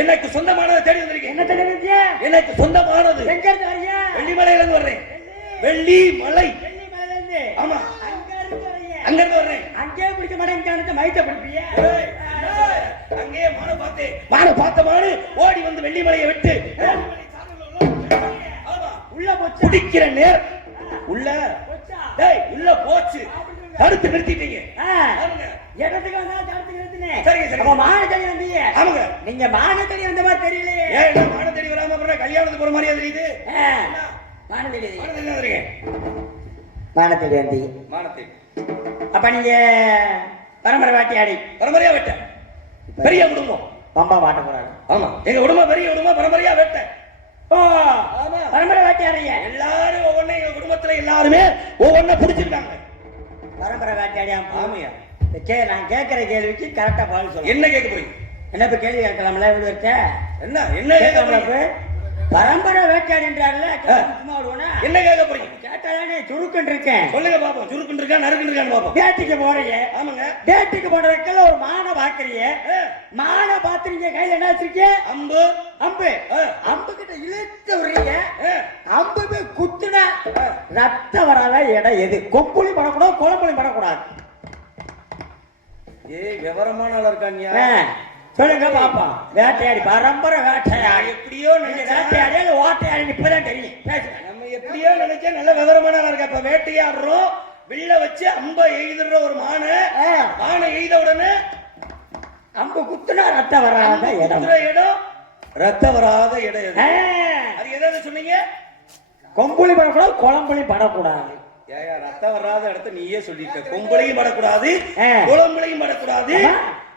எனக்கு சொந்தமானதை தேடி தெரியுங்க எனக்கு சொந்தமானது. எங்க இருந்து வரீங்க வெள்ளிமலையில இருந்து வர்றேன். வெள்ளி மலை ஆமா. அங்க இருந்து வரீங்க அங்க இருந்து வர்றேன் அங்கேயே பிடிக்க பிடிப்பீங்க ஏய், ஏய், அங்கேயே மான பார்த்தேன். மான பார்த்த மானு ஓடி வந்து வெள்ளிமலையை விட்டு. ஆமா, உள்ள போச்சு. குடிக்கிற நேரம் உள்ள. டேய் உள்ள போச்சு. தடுத்து நிறுத்திட்டீங்க. இடத்துக்கு வந்தா தடுத்துக்கு நிறுத்தினே. சரிங்க, சரிங்க. அப்ப மான தேடி வந்தீங்க. ஆமாங்க. நீங்க மான தேடி வந்த மாதிரி தெரியலையே. ஏன் என்ன மான தேடி வராம அப்புறம் கல்யாணத்துக்கு போற மாதிரியா தெரியுது? ஆ, மான தேடி மான தேடி தான் வரீங்க மான தேடி வந்தீங்க. மானத்தை அப்ப நீங்க பரம்பரை வாட்டியாடி பரம்பரையா வெட்டேன் பெரிய குடும்பம். பம்பா வாட்ட போறாங்க ஆமா. எங்க குடும்பம் பெரிய குடும்பம் பரம்பரையா ஆமா. பரம்பரை வாட்டியாடிய எல்லாரும் ஒவ்வொன்றும் எங்க குடும்பத்துல எல்லாருமே ஒவ்வொன்னா பிடிச்சிருக்காங்க. பரம்பரை வாட்டியாடியா ஆமையா கே நான் கேட்கிற கேள்விக்கு கரெக்டா பதில் சொல்லு. என்ன கேட்க போறீங்க? என்ன இப்ப கேள்வி கேட்கலாம்ல இப்படி வச்ச என்ன என்ன கேட்க கேட்கலாம்ல போறீங்க? இப்ப? பரம்பரை வேட்டையாடின்றாருல என்ன கேட்க போறீங்க? கேட்டாதானே சுருக்குன்னு இருக்கேன். சொல்லுங்க பாப்போம் சுருக்குன்னு இருக்கா நறுக்குன்னு இருக்கான்னு பாப்போம். வேட்டைக்கு போறீங்க. ஆமாங்க. வேட்டைக்கு போன வைக்கல ஒரு மானை பாக்குறீங்க மானை பாத்துறீங்க கையில என்ன வச்சிருக்கீங்க? அம்பு. அம்பு. அம்பு கிட்ட இழுத்து விடுறீங்க. அம்பு போய் குத்துனா ரத்தம் வராத இடம் எது? கொப்புளி படக்கூடாது குழம்புலி படக்கூடாது. ஏய் விவரமான ஆளா இருக்காங்க. சொல்லுங்க பாப்பா. வேட்டையாடி பரம்பரை வேட்டையாடி. எப்படியோ நீங்க வேட்டையாடி ஓட்டையாடி இப்பதான் தெரியும். நம்ம எப்படியோ நினைச்சா நல்ல விவரமான இருக்கா இப்ப வேட்டையாடுறோம். வில்ல வச்சு அம்ப எய்துற ஒரு மானை மானை எய்த உடனே அம்பு குத்துனா ரத்தம் வராத இடம். இடம் ரத்த வராத இடம் அது எதாவது சொன்னீங்க? கொம்புளி படக்கூடாது குழம்புலி படக்கூடாது. ஏயா ரத்தம் வராத இடத்த நீயே சொல்லிட்ட. கொம்பளையும் படக்கூடாது ஆ. குழம்புலையும் படக்கூடாது.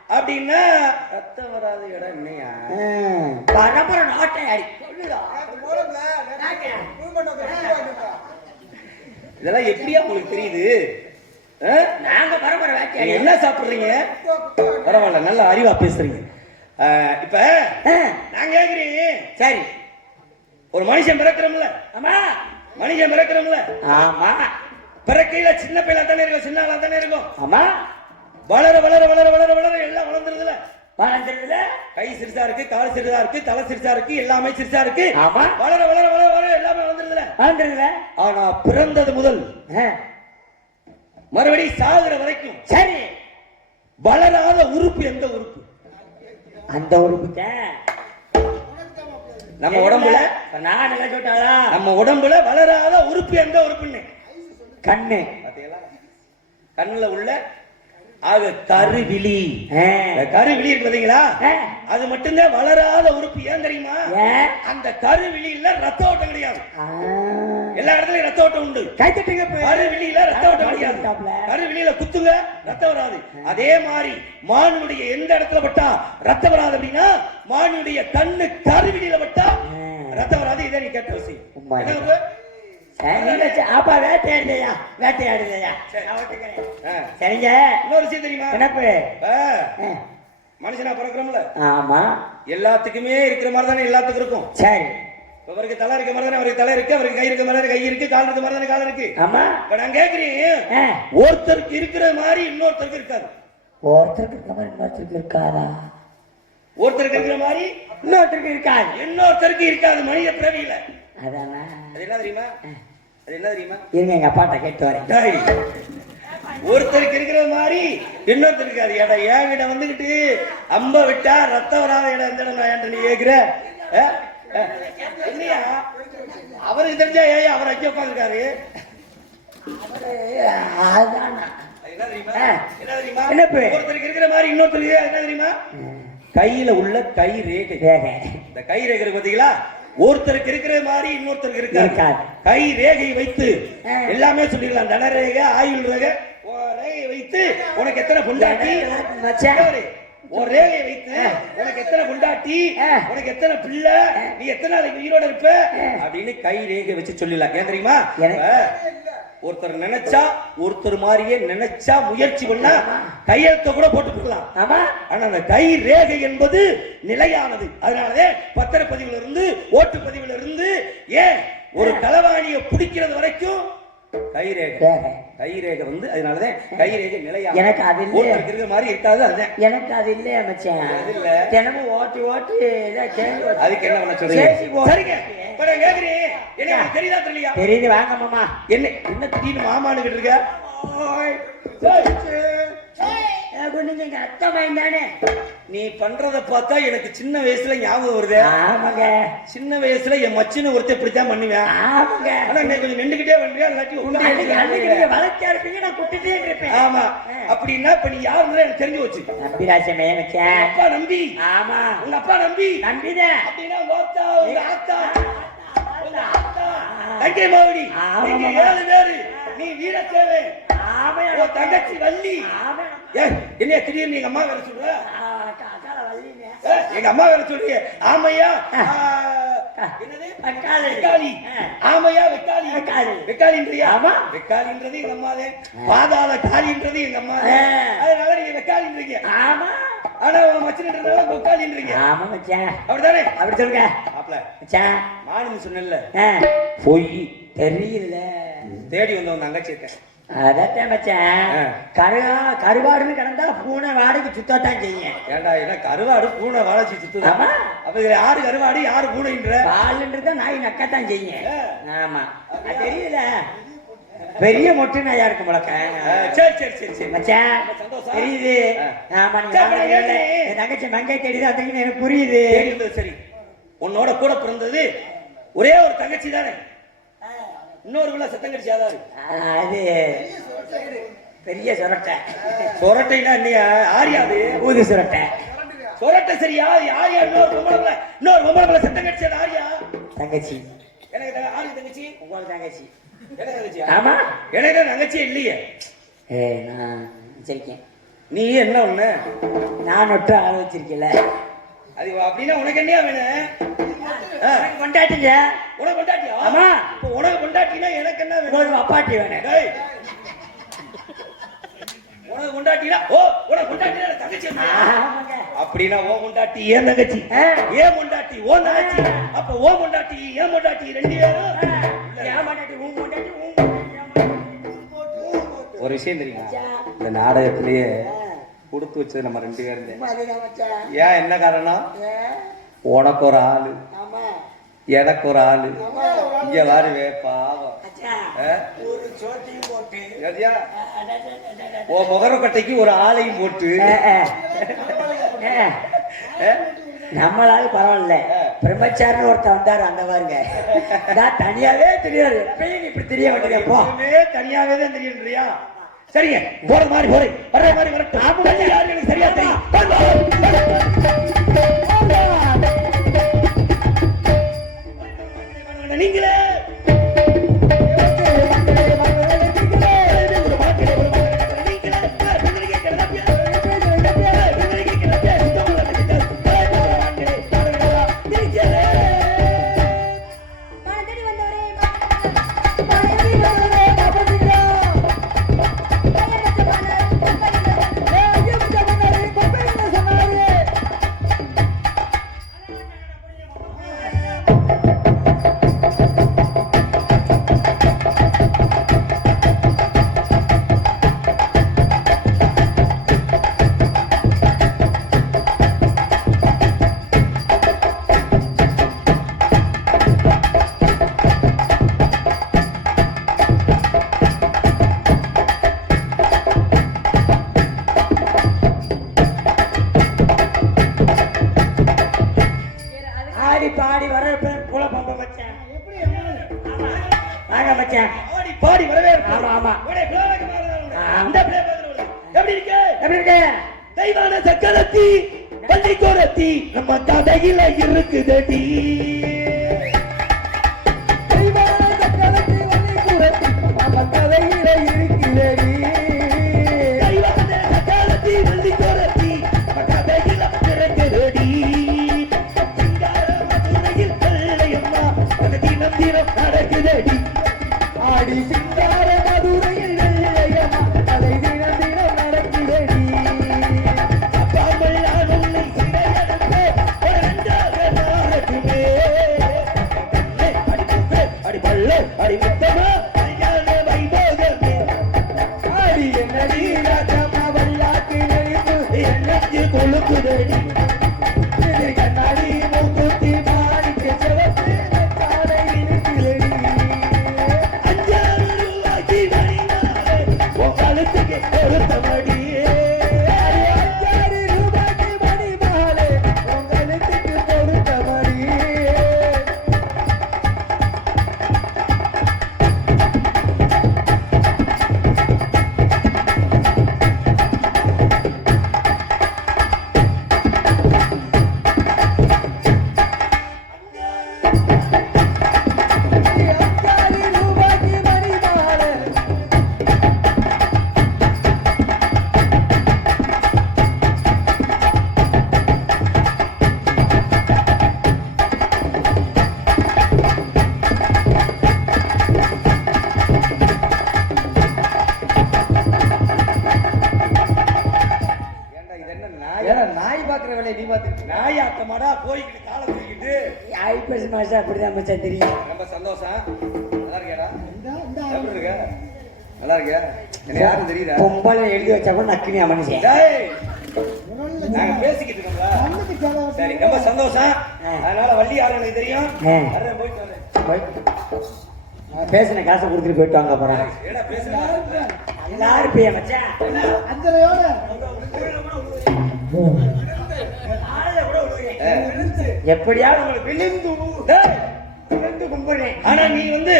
அப்படின்னா ரத்தம் வராத இடம் என்னையா? பரம்பரை நாட்டையாடி. சொல்லுடா. இதெல்லாம் எப்படியா உங்களுக்கு தெரியுது? நாங்க பரம்பரை நீங்க வேட்டையாடி என்ன சாப்பிடுறீங்க? பரவாயில்ல நல்ல அறிவா பேசுறீங்க. இப்ப நான் கேக்குறேன். சரி. ஒரு மனுஷன் பிறக்கிறோம்ல. ஆமா. மனுஷன் பிறக்கிறோம்ல. ஆமா. பிறக்கையில சின்ன பையலா தானே இருக்கும் சின்ன தானே இருக்கும். ஆமா. வளர வளர வளர வளர வளர எல்லாம் வளர்ந்துருதுல. வளர்ந்துருதுல கை சிறுசா இருக்கு கால் சிறுசா இருக்கு தலை சிறுசா இருக்கு எல்லாமே சிறுசா இருக்கு. ஆமா. வளர வளர வளர வளர எல்லாமே வளர்ந்துருதுல. வளர்ந்துருதுல ஆனா பிறந்தது முதல். மறுபடியும் சாகுற வரைக்கும். சரி. வளராத உறுப்பு எந்த உறுப்பு? அந்த உறுப்புக்க? நம்ம உடம்புல? நான் என்ன சொல்லிட்டாளா? நம்ம உடம்புல வளராத உறுப்பு எந்த உறுப்புன்னு? கண்ணு. கண்ணுல உள்ள ஆக கருவிழி. கருவிழி இருக்கு பாத்தீங்களா? அது மட்டும்தான் வளராத உறுப்பு. ஏன் தெரியுமா? அந்த கருவிழியில ரத்த ஓட்டம் கிடையாது. எல்லா இடத்துலயும் ரத்த ஓட்டம் உண்டு. கை தட்டுங்க இப்ப. கருவிழியில ரத்த ஓட்டம் கிடையாது. வந்துட்டாப்ல. கருவிழியில குத்துங்க ரத்தம் வராது. அதே மாதிரி மானுடைய எந்த இடத்துல பட்டா ரத்தம் வராது அப்படின்னா மானுடைய கண்ணு கருவிழியில பட்டா. ரத்தம் வராது. இதை நீ கேட்ட விஷயம். உண்மை. என்ன உப்பு? சரிங்க? இன்னொரு விஷயம் தெரியுமா? என்னப்பு? மனுஷனா பிறக்கிறோம்ல. ஆமா. எல்லாத்துக்குமே இருக்கிற மாதிரி தானே எல்லாத்துக்கும் இருக்கும். சரி. அவருக்கு தலை இருக்க மாதிரி அவருக்கு தலை இருக்கு அவருக்கு கை இருக்க மாதிரி கை இருக்கு கால் இருக்க மாதிரி கால் இருக்கு. ஆமா. இப்ப நான் கேக்குறேன் ஒருத்தருக்கு இருக்கிற மாதிரி இன்னொருத்தருக்கு இருக்காது. ஒருத்தருக்கு இருக்க மாதிரி இன்னொருத்தருக்கு இருக்காதா? ஒருத்தருக்கு இருக்கிற மாதிரி இன்னொருத்தருக்கு இருக்காது. இன்னொருத்தருக்கு இருக்காது மனித பிறவியில. அதானா. அது என்ன தெரியுமா? அது என்ன தெரியுமா? இருங்க எங்க அப்பாட்ட கேட்டு வரேன். ஒருத்தருக்கு இருக்கிற மாதிரி இன்னொருத்தருக்கு இருக்காது ஏடா என்கிட்ட வந்துகிட்டு அம்ப விட்டா ரத்தம் வராத இடம் எந்த இடம் நான் நீ. இல்லையா அவருக்கு தெரிஞ்சா ஏன் அவர் அங்கே உட்காந்துருக்காரு அதானா என்ன தெரியுமா? ஆ. என்ன தெரியுமா? என்னப்பு? ஒருத்தருக்கு இருக்கிற மாதிரி இன்னொருத்தருக்கு என்ன தெரியுமா? கையில உள்ள கை ரேகை. இந்த கை ரேகை பாத்தீங்களா? ஒருத்தருக்கு இருக்கிற மாதிரி இன்னொருத்தருக்கு இருக்காது. கை ரேகை வைத்து. எல்லாமே சொல்லிடலாம். தன ரேகை ஆயுள் ரேகை ரேகை வைத்து உனக்கு எத்தனை பொண்டாட்டி. உன் ரேகையை வைத்து உனக்கு எத்தனை பொண்டாட்டி? ஆ. உனக்கு எத்தனை பிள்ளை? நீ எத்தனை உயிரோட இருப்ப? அப்படின்னு கை ரேகை வச்சு சொல்லிடலாம். ஏன் தெரியுமா ஒருத்தர் நினைச்சா ஒருத்தர் மாதிரியே நினைச்சா முயற்சி பண்ணா கையெழுத்த கூட போட்டு போடலாம் ஆமா. ஆனா அந்த கை ரேகை என்பது நிலையானது. அதனாலதே பத்திரப்பதிவுல இருந்து ஓட்டுப்பதிவுல இருந்து ஏன் ஒரு களவாணியை பிடிக்கிறது வரைக்கும் கைரேகை ரேகை. கைரேகை வந்து அதனாலதான் கைரேகை நிலையா எனக்கு அது இருக்கிற மாதிரி இருக்காது அதுதான். எனக்கு அது இல்லையா மச்சான். அது இல்ல. தினமும் ஓட்டி ஓட்டி அதுக்கு என்ன பண்ண சொல்றீங்க. சரிங்க. உங்களுக்கு தெரியுதா தெரியலையா? தெரியுது வாங்க மாமா. என்ன என்ன திடீர்னு மாமான்னு இருக்க? எங்க அத்தை பையன் தானே? நீ பண்றத பார்த்தா எனக்கு சின்ன வயசுல ஞாபகம் வருது. ஆமாங்க. சின்ன வயசுல என் மச்சின ஒருத்தர் இப்படித்தான் பண்ணுவேன். ஆமாங்க. ஆனா நீ கொஞ்சம் நின்றுகிட்டே பண்றியா இல்லாட்டி வளர்ச்சியா இருப்பீங்க நான் குட்டிட்டே இருப்பேன். ஆமா. அப்படின்னா இப்ப நீ யாருன்னு எனக்கு தெரிஞ்சு வச்சு நம்பிராசமே மச்சான் அப்பா நம்பி. ஆமா. உங்க அப்பா நம்பி. நம்பிதான். அப்படின்னா ஆத்தா. தங்கை மாவடி. நீங்க. ஏழு பேரு. நீ ஆமா உன் தங்கச்சி வள்ளி. என்னைய திடீர்னு எங்க அம்மா வேற சொல்ற? எங்க அம்மா வேற சொல்றீங்க. ஆமையா? ஆமையா வெக்காளி? வெக்காளி. வெக்காளின்றியா? ஆமா. வெக்காளின்றது எங்க அம்மாதே பாதாள காளின்றது எங்க அம்மா. அதனால நீங்க வெக்காளின்றீங்க. ஆமா. ஆனா உங்க கொக்காளின்றீங்க ஆமா மச்சான். அப்படிதானே அப்படி சொல்லுங்க. மாப்ள மச்சான். மானுன்னு பொய் தெரியல தேடி வந்தவன் தங்கச்சி இருக்கேன் அதான் மச்சான். ஆ. கருவா கருவாடுன்னு கிடந்தா பூனை வாடகைக்கு சுத்தத்தான் செய்யும். ஏண்டா என்ன கருவாடு பூனை சுத்துதா? ஆமா. அப்ப இதுல யாரு கருவாடு யாரு பூனைன்ற? பாலுன்றது நாய் நக்கத்தான் செய்யும். ஆமா. தெரியல பெரிய மொட்டு நாயா இருக்கும் முழக்க சரி சரி சரி சரி. மச்சான். தெரியுது. ஆமா என் தங்கச்சி மங்கை தேடிதான் வந்தீங்கன்னு எனக்கு புரியுது. சரி. உன்னோட கூட பிறந்தது ஒரே ஒரு தங்கச்சி தானே. இன்னொரு பிள்ளை இருக்கு. ஆ, அது பெரிய சுரட்டை சொரட்டைனா என்னையா? ஆரியாது ஊது சுரட்டை. சொரட்டை சரியா? ஆரியா இன்னொரு பொம்பளை இன்னொரு பொம்பளை பிள்ளை சத்தம் கடிச்சது ஆரியா? தங்கச்சி. எனக்கு தங்க- ஆரி தங்கச்சி? உங்களுக்கு தங்கச்சி. ஆமா. எனக்கு தங்கச்சியே இல்லையே? ஏ நான் வச்சிருக்கேன். நீ என்ன ஒண்ணு? நான் ஒட்டு ஆள் வச்சிருக்கல அது அப்படின்னா உனக்கு என்னையா வேணும்? கொண்டாட்டிங்க உனக்கு கொண்டாட்டியா ஆமா. இப்போ உனக்கு கொண்டாட்டினா எனக்கு என்ன வேணும்? அப்பாட்டி வேணும். உனக்கு கொண்டாட்டினா ஓ உனக்கு கொண்டாட்டினா தங்கச்சி அப்படின்னா ஓ முண்டாட்டி ஏன் தங்கச்சி. ஏன் முண்டாட்டி ஓ தங்கச்சி? அப்ப ஓ முண்டாட்டி ஏன் முண்டாட்டி ரெண்டு பேரும்? ஏன் பொண்டாட்டி, ஒரு விஷயம் தெரியுமா? மச்சான். இந்த நாடகத்திலேயே கொடுத்து வச்சது நம்ம ரெண்டு பேரும். ஏன் என்ன காரணம்? உனக்கு ஒரு ஆளு. எனக்கு ஒரு ஆளு. இங்க வாருவே பாவம். உன் முகரக்கட்டைக்கு ஒரு ஆளையும் போட்டு? நம்மளால பரவாயில்ல. பிரம்மச்சாரின்னு ஒருத்தன் வந்தாரு அந்த பாருங்க. நான் தனியாவே தெரியாது. இப்படி தெரிய மாட்டேங்க தனியாவே தான் தெரியுன்றியா? சரிங்க. போற மாதிரி போறேன் வர்ற மாதிரி வரட்டும். சரியா தெரியும்? நீங்களே. பள்ளி நம்ம கதையில இருக்குதடி. நாயாட்டமாடா போய்கிட்டு காலை தூக்கிட்டு. ஐபிஎஸ் மாஸ்டர் அப்படிதான் மச்சான் தெரியும். ரொம்ப சந்தோஷம். நல்லா இருக்கியாடா? எப்படி இருக்க? நல்லா இருக்கியா? என்ன யாரும் தெரியுதா? பொம்பளை எழுதி வச்சா கூட நக்கினியா மனுஷன். டேய்! நாங்க பேசிக்கிட்டு இருக்கோம்ல சரி ரொம்ப சந்தோஷம். அதனால வள்ளி யாரும் எனக்கு தெரியும். போயிட்டு நான் பேசின காசை கொடுத்துட்டு போயிட்டு வாங்க போறேன். எல்லாரும் போய். மச்சான். எப்படியாவது உங்களுக்கு விழுந்து டேய், விழுந்து கும்பிடுறேன் ஆனா நீ வந்து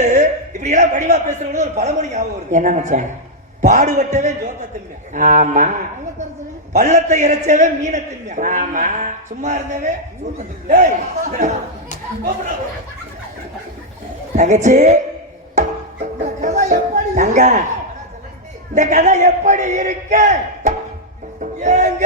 இப்படி எல்லாம் வடிவா பேசுறது ஒரு பழமொழி ஞாபகம் வருது. என்ன மச்சான்? பாடுபட்டவே ஜோத்த தின்ன. ஆமா. பள்ளத்தை இறைச்சவே மீனை தின்ன. ஆமா. சும்மா இருந்தவே. தங்கச்சி. தங்க. இந்த கதை எப்படி இருக்கு? ஏங்க.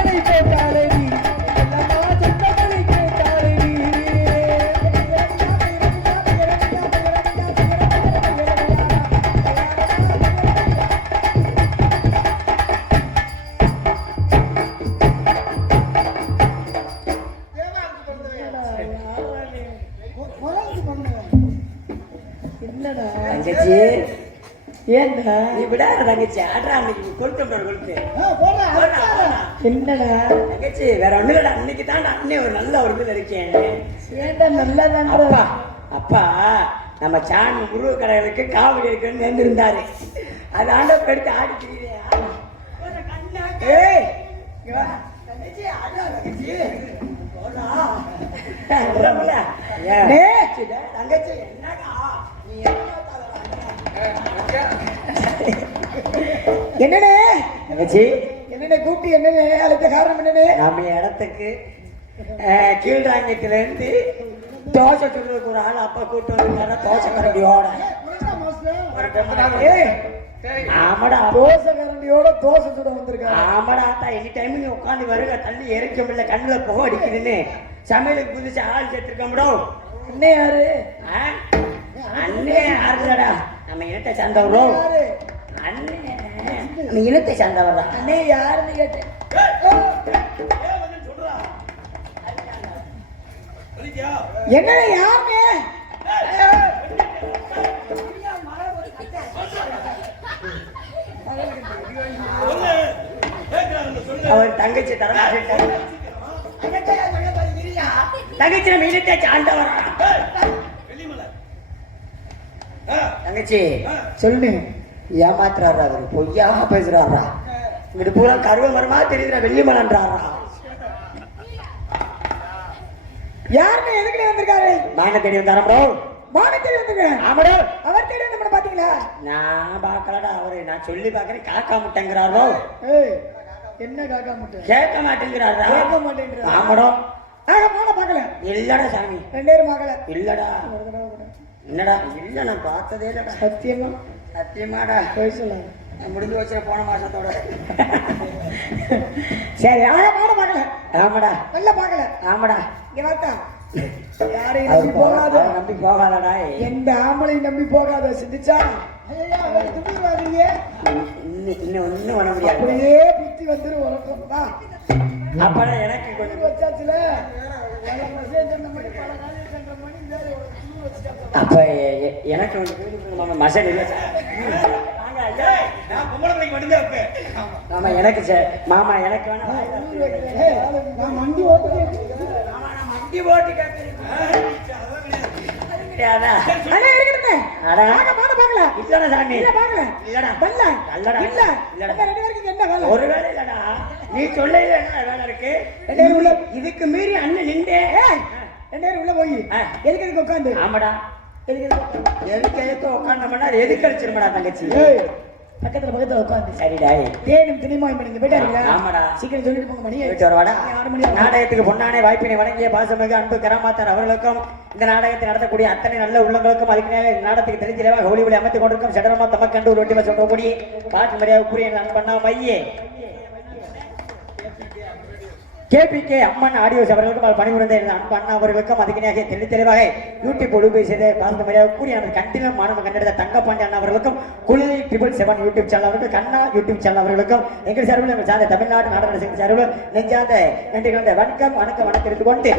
ஏன்டா நீ விடாத தங்கச்சி. ஆடுறா அன்னைக்கு கொளுத்து கொளுத்து. என்னடா? தங்கச்சி வேற ஒண்ணு இல்லடா. அன்னைக்கு தான் அண்ணே ஒரு நல்ல ஒரு இதுல இருக்கேன். ஏன்டா நல்லதான் அப்பா அப்பா நம்ம சாமி குரு கடவுளுக்கு காவடி இருக்குன்னு நேர்ந்திருந்தாரு. அது ஆண்டவர் எடுத்து ஆடி திரியுதே. ஏய். தங்கச்சி, ஆடுடா தங்கச்சி. தங்கச்சி என்னடா? நீ என்னடே தங்கச்சி என்னடே கூப்பிட்டு என்னடே அழைத்த காரணம் நம்ம இடத்துக்கு இருந்து தோசை சுடுறதுக்கு ஒரு ஆள் அப்பா வந்திருக்காரு தோசை கரண்டியோட. ஆமாடா. தோசை கரண்டியோட தோசை சுட வந்திருக்காரு. ஆமாடா ஆத்தா எனி டைம் நீ உட்காந்து வருக தள்ளி எரிக்க முடியல கண்ணுல புகை அடிக்குதுன்னு. சமையலுக்கு புதுசு ஆள் சேர்த்திருக்கோம்டோ அண்ணே யாரு? அண்ணே யாருலடா? நம்ம இனத்தை சார்ந்தவரோ? யாரு அண்ணே நம்ம இனத்தை சார்ந்தவரா அண்ணே யாருன்னு கேட்டேன். கேக்குறாங்க, சொல்லு. அவர் தங்கச்சி தர. தங்கச்சி நம்ம இனத்தை சார்ந்தவரா தங்கச்சி ஆ. ஏமாத்துறாரா. அவரு பொய்யாம பேசுறாரா? இங்கிட்டு பூரா கருவ மரமா தெரியுற வெள்ளிமலன்றாரா யாருன்னு எதுக்கு வந்திருக்காரு? மான தேடி வந்தாரா ப்ரோ? மானத்தில் வந்திருக்காரு. ஆமாடா அவர் தேடி வந்து பாத்தீங்களா? நான் பார்க்கலடா அவரு. நான் சொல்லி பார்க்கறேன் காக்கா முட்டைங்கிறாரோ என்ன காக்கா முட்டை? கேட்க மாட்டேங்கிறாரா? கேட்க மாட்டேங்கிறாரா? ஆமாடா மான பார்க்கல இல்லடா சாமி. ரெண்டு பேரும் பார்க்கல இல்லடா. என்னடா இல்ல நான் பார்த்ததே இல்லடா. சத்தியமா? சத்தியமாடா. போய் நான் முடிஞ்சு வச்சுற போன மாசத்தோட. சரி ஆக மான பார்க்கல. ஆமாடா. நல்லா பார்க்கல. ஆமாடா. இங்க பார்த்தா யாரையும் நம்பி போகாத. நம்பி போகாதடா எந்த ஆம்பளையும் நம்பி போகாத சிந்திச்சா? இன்னும் பண்ண முடியாது. அப்படியே புத்தி வந்துரும் உனக்கும் வா. அப்படா எனக்கு கொஞ்சம் வச்சாச்சுல. நான் பொம்பளை பிள்ளைக்கு மட்டும்தான் வைப்பேன். மாமா எனக்கு சார் மாமா எனக்கு வேணா வாய் தரணும். ஏய், நான் வண்டி நான் வண்டி ஓட்டி இல்ல. இல்ல. இல்ல நீ சொல்ல இருக்கு? ரெண்டு பேரும் உள்ள இதுக்கு மீறி அண்ணன் நின்றே. ஏய், ரெண்டு பேரும் உள்ள போய். எதுக்கு உட்காந்து? ஆமாடா. எதுக்கு எதுக்கு உட்காந்து எதுக்கு எதுக்கு உட்காந்தோம்னா எதுக்கு அடிச்சிருமாடா தங்கச்சி. பக்கத்துல பக்கத்துல உட்காந்து சரிடா. தேனும் திணிமாயும் பண்ணி போயிட்டாருங்களா ஆமாடா. சீக்கிரம் சொல்லிட்டு போங்க மணி. வரவாடா. ஆறு மணி. நாடகத்துக்கு பொன்னானே வாய்ப்பினை வழங்கிய பாசமிகு அன்பு கராமாத்தார் அவர்களுக்கும் இந்த நாடகத்தை நடத்தக்கூடிய அத்தனை நல்ல உள்ளங்களுக்கும் அதுக்கு நாடகத்துக்கு தெரிஞ்சலவா ஹோலி ஒளி அமைத்துக் கொண்டிருக்கும் சடலமா தமக்கண்டு ஒரு ஒட்டி சொல்லக்கூடிய காட்டு மரியாதை கூறிய அன்பண்ணா மையே. கேபிகே அம்மன் ஆடியோஸ் அவர்களுக்கும் அவர் பணிபுரிந்த எனது அன்பு அண்ணா அவர்களுக்கும் அதுக்கிணையாக தெளி தெளிவாக யூடியூப் ஒழுங்கு பார்த்த முறையாக கூறிய நமது கண்டிலும் மாணவ கண்டெடுத்த தங்கப்பாண்டி அண்ணா அவர்களுக்கும் குழந்தை ட்ரிபிள் செவன் யூடியூப் சேனல் அவர்களுக்கும் கண்ணா யூடியூப் சேனல் அவர்களுக்கும் எங்கள் சார்பில் எங்கள் சார்ந்த தமிழ்நாடு நாடக ரசிகர் சார்பில் நெஞ்சார்ந்த நன்றி கலந்த வணக்கம் வணக்கம் வணக்கம் எடுத்துக்கொண்டு